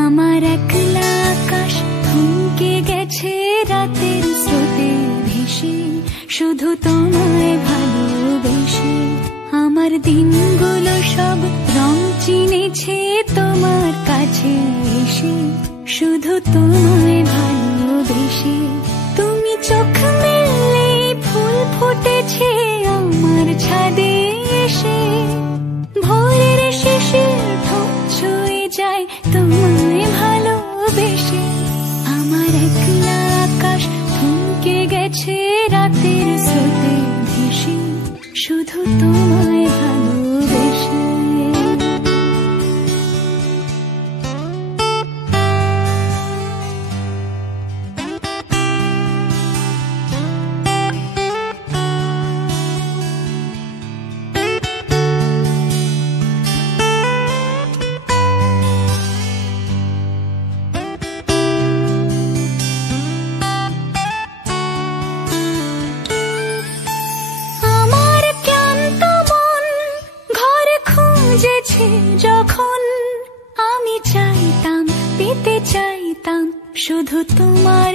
আমার একলা আকাশ থমকে গেছে রাতের স্রোতে ভেসে, শুধু তোমায় ভালোবেসে। আমার দিনগুলো সব রং চিনেছে তোমার কাছে এসে, শুধু তোমায় ভালোবেসে। তুমি চোখ মেললে ফুল ফুটেছে আমার ছাদে এসে, ভোরের শিশির ঠোঁট ছুঁয়ে যায় তোমায় ভালোবেসে। আমার একলা আকাশ থমকে গেছে রাতের স্রোতে ভেসে, শুধু তোমায় ভালোবেসে। যখন আমি চাইতাম, পেতে চাইতাম শুধু তোমার